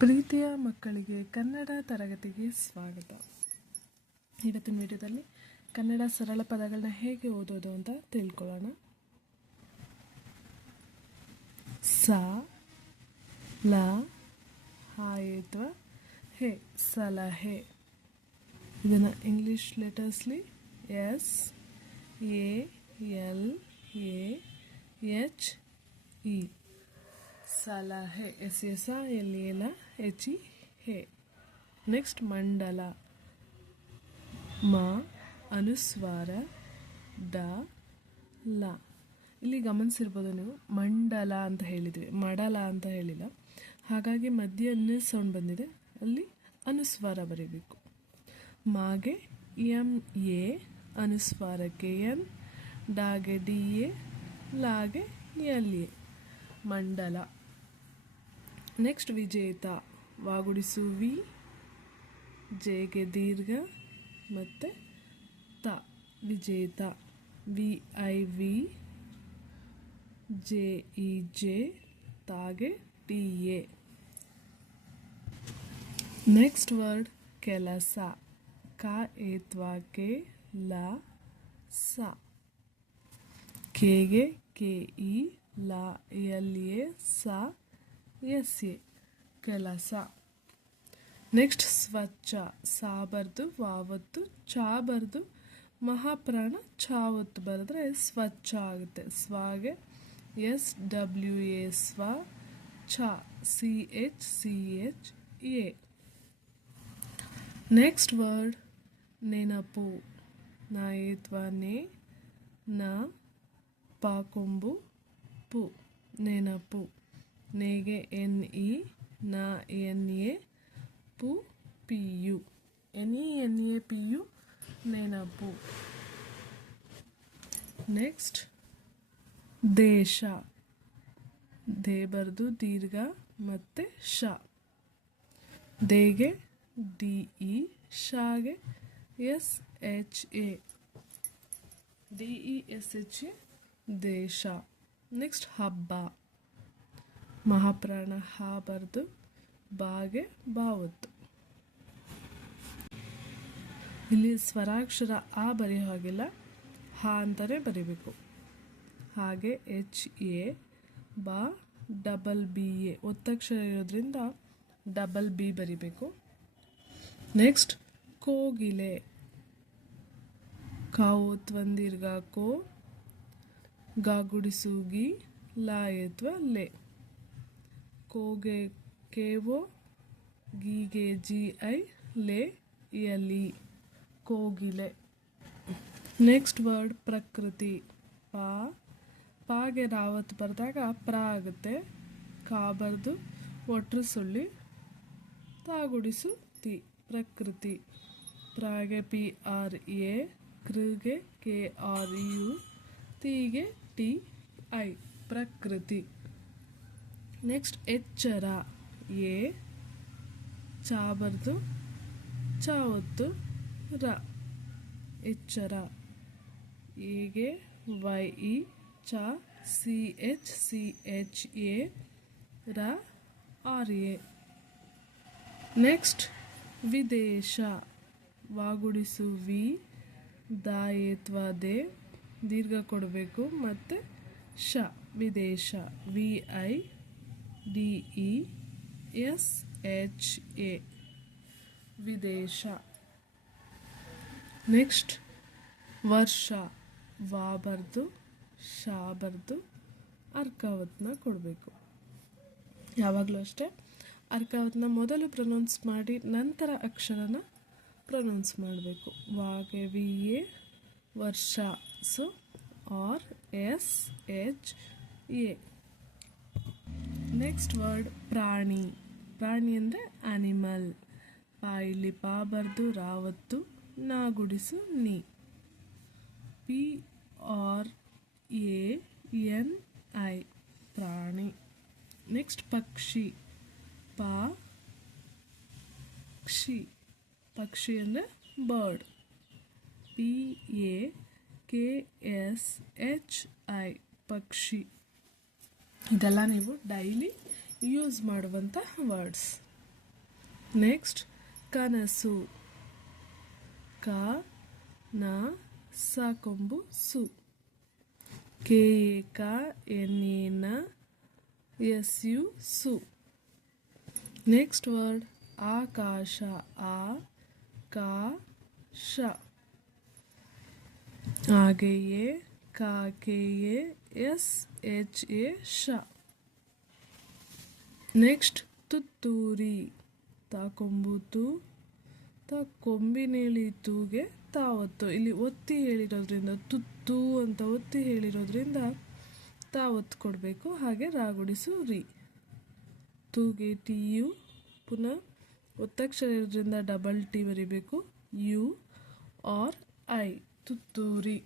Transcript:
ಪ್ರೀತಿಯ ಮಕ್ಕಳಿಗೆ ಕನ್ನಡ ತರಗತಿಗೆ ಸ್ವಾಗತ. ಇವತ್ತಿನ ವಿಡಿಯೋದಲ್ಲಿ ಕನ್ನಡ ಸರಳ ಪದಗಳನ್ನ ಹೇಗೆ ಓದೋದು ಅಂತ ತಿಳ್ಕೊಳ್ಳೋಣ. ಸ, ಲ ಹಾಯಿತ್ವ ಹೇ, ಸಲಹೆ. ಇದನ್ನು English ಲೆಟರ್ಸ್ಲಿ S A L A H E ಸಲಹೆ S, S L L H, E, ಹೆ. ನೆಕ್ಸ್ಟ್ ಮಂಡಲ. ಮ, ಅನುಸ್ವಾರ ದ ಲ. ಇಲ್ಲಿ ಗಮನಿಸಿರ್ಬೋದು ನೀವು, ಮಂಡಲ ಅಂತ ಹೇಳಿದ್ವಿ, ಮಡಲ ಅಂತ ಹೇಳಿಲ್ಲ. ಹಾಗಾಗಿ ಮಧ್ಯ ಸೌಂಡ್ ಬಂದಿದೆ, ಅಲ್ಲಿ ಅನುಸ್ವಾರ ಬರೀಬೇಕು. ಮಾಗೆ, ಎಂ, ಎ, ಅನುಸ್ವಾರಕ್ಕೆ ಎನ್, ಡಾಗೆ, ಡಿ, ಎ, ಲಾಗೆ, ಎಲ್, ಎ. ಮಂಡಲ. ನೆಕ್ಸ್ಟ್ ವಿಜೇತ, ವಾಗುಡಿಸು ವಿ, ಜೆಗೆ ದೀರ್ಘ ಮತ್ತು ತ, ವಿಜೇತ. V I V, J E J, ತಾಗೆ ಟಿ ಎ. ನೆಕ್ಸ್ಟ್ ವರ್ಡ್ ಕೆಲಸ. ಕ ಏತ್ವಾಕೆ ಲ, ಸ. ಕೆಗೆ ಕೆ, ಇ, ಲ ಎಲ್ ಎ, ಸ. ಎಸ್ ಎ ಕೆಲಸ. ನೆಕ್ಸ್ಟ್ ಸ್ವಚ್ಛ ಸಾ ಬರ್ದು ವಾವತ್ತು ಚಾ ಬರ್ದು ಮಹಾಪ್ರಾಣ, ಚಾವತ್ತು. ಬರೆದ್ರೆ ಸ್ವಚ್ಛ ಆಗುತ್ತೆ. ಸ್ವಾಗೆ ಎಸ್ ಡಬ್ಲ್ಯೂ ಎ, ಸ್ವ, ಛ, C H C H, A. Next word, ನೆನಪು. ನ ನೆ ನ ಪಾಕೊಂಬು ಪು. ನೆನಪು. ನೇಗೆ ಎನ್ ಇ, ನ N A, pu, P U. N E, N A, P U ನೆನಪು ನೆಕ್ಸ್ಟ್, ದೇಶ. ದೇ ಬರ್ದು ದೀರ್ಘ, ಮತ್ತು ಶ. ದೇಗೆ, D E, ಶಾಗೆ, S H A. D E, S H A, ದೇಶ. ನೆಕ್ಸ್ಟ್, ಹಬ್ಬ. ಮಹಾಪ್ರಾಣ ಹಾ ಬರೆದು ಬಾಗೆ ಬಾವತ್ತು. ಇಲ್ಲಿ ಸ್ವರಾಕ್ಷರ ಆ ಬರೆಯೋ ಹಾಗಿಲ್ಲ, ಹಾ ಅಂತಾನೆ ಬರಿಬೇಕು. ಹಾಗೆ ಎಚ್ ಎ ಬಾ ಡಬಲ್ ಬಿ ಎ, ಒತ್ತಕ್ಷರ ಇರೋದ್ರಿಂದ ಡಬಲ್ ಬಿ ಬರಿಬೇಕು. ನೆಕ್ಸ್ಟ್, ಕೋಗಿಲೆ. ಕಾವೋತ್ವಂದಿರ್ಗಾ ಕೋ, ಗಾಗುಡಿಸೂಗಿ, ಲಾಯತ್ವ ಲೆ. ಕೋಗೆ ಕೇವೋ ಗೀಗೆ ಜಿ ಐ ಲೇ ಎಲಿ ಕೋಗಿಲೆ. ನೆಕ್ಸ್ಟ್ ವರ್ಡ್ ಪ್ರಕೃತಿ. ಪಾ, ಪಾಗೆ ರಾವತ್ ಬರೆದಾಗ ಪ್ರ ಆಗುತ್ತೆ. ಕಾ ಬರ್ದು ಒಟ್ರು ಸುಳ್ಳಿ ತಾಗುಡಿಸು ತಿ, ಪ್ರಕೃತಿ. ಪ್ರಾಗೆ ಪಿ ಆರ್ ಎ, ಕೃಗೆ ಕೆ ಆರ್ ಯು, ತೀಗೆ ಟಿ ಐ, ಪ್ರಕೃತಿ. ನೆಕ್ಸ್ಟ್ ಎಚ್ಚರ. ಎ ಚಾ ಬರೆದು ಚ ಒತ್ತು ರ. ಎಚ್ಚರ. ಎಗೆ, ವೈ, ಇ, ಚ, C, H C, H, A, ರ, ಆರ್, ಎ. ನೆಕ್ಸ್ಟ್ ವಿದೇಶ. ವಾಗುಡಿಸು ವಿ, ದಾಯೇತ್ವ ದೇ, ದೀರ್ಘ ಕೊಡಬೇಕು ಮತ್ತು ಶ, ವಿದೇಶ. V, I D E S H A ವಿದೇಶ ನೆಕ್ಸ್ಟ್ ವರ್ಷ ವಾ ಬರ್ದು ಶಾ ಬರ್ದು ಅರ್ಕಾವತ್ನ ಕೊಡಬೇಕು ಯಾವಾಗಲೂ ಅಷ್ಟೇ ಅರ್ಕಾವತ್ನ ಮೊದಲು ಪ್ರೊನೌನ್ಸ್ ಮಾಡಿ, ನಂತರ ಅಕ್ಷರನ ಪ್ರೊನೌನ್ಸ್ ಮಾಡಬೇಕು. ವಾಗೆ ವಿ ಎ ವರ್ಷ, so, R, S, H, A. Next word ಪ್ರಾಣಿ. ಪ್ರಾಣಿ ಅಂದರೆ ಆನಿಮಲ್ ಪಾ ಇಲ್ಲಿ ಪಾ ಬರ್ದು ರಾವತ್ತು ನಾ ಗುಡಿಸು ನೀ. P R A N I ಪ್ರಾಣಿ. ನೆಕ್ಸ್ಟ್ ಪಕ್ಷಿ. ಪಾ, ಕ್ಷಿ. ಪಕ್ಷಿ ಅಂದರೆ bird P A K S H I ಪಕ್ಷಿ. ಇದೆಲ್ಲ ನೀವು ಡೈಲಿ ಯೂಸ್ ಮಾಡುವಂಥ ವರ್ಡ್ಸ್ ನೆಕ್ಸ್ಟ್ ಕನಸು. ಕ ನ ಸ ಕೊಂಬು ಸು ಕೆ ಎ ಕ ಎನ್ ಎ ನ ಎಸ್ ಯು ಸು ನೆಕ್ಸ್ಟ್ ವರ್ಡ್ ಆಕಾಶ. ಆ ಕ ಶ ಹಾಗೆಯೇ ಕಾಕೆಯೇ ಎಸ್ ಎಚ್ ಎ ಶ. ನೆಕ್ಸ್ಟ್ ತುತ್ತೂರಿ. ತ ಕೊಂಬುತು ತ ಕೊಂಬಿನೇಳಿ ತೂಗೆ ತಾವತ್ತು. ಇಲ್ಲಿ ಒತ್ತಿ ಹೇಳಿರೋದ್ರಿಂದ ತುತ್ತು ಅಂತ ಒತ್ತಿ ಹೇಳಿರೋದ್ರಿಂದ ತಾವತ್ತು ಕೊಡಬೇಕು. ಹಾಗೆ ರಾಗುಡಿಸು ರಿ. ತೂಗೆ ಟಿ ಯು, ಪುನಃ ಒತ್ತಕ್ಷರ ಇರೋದ್ರಿಂದ ಡಬಲ್ ಟಿ ಬರಿಬೇಕು. U, R, I. ತುತ್ತೂರಿ.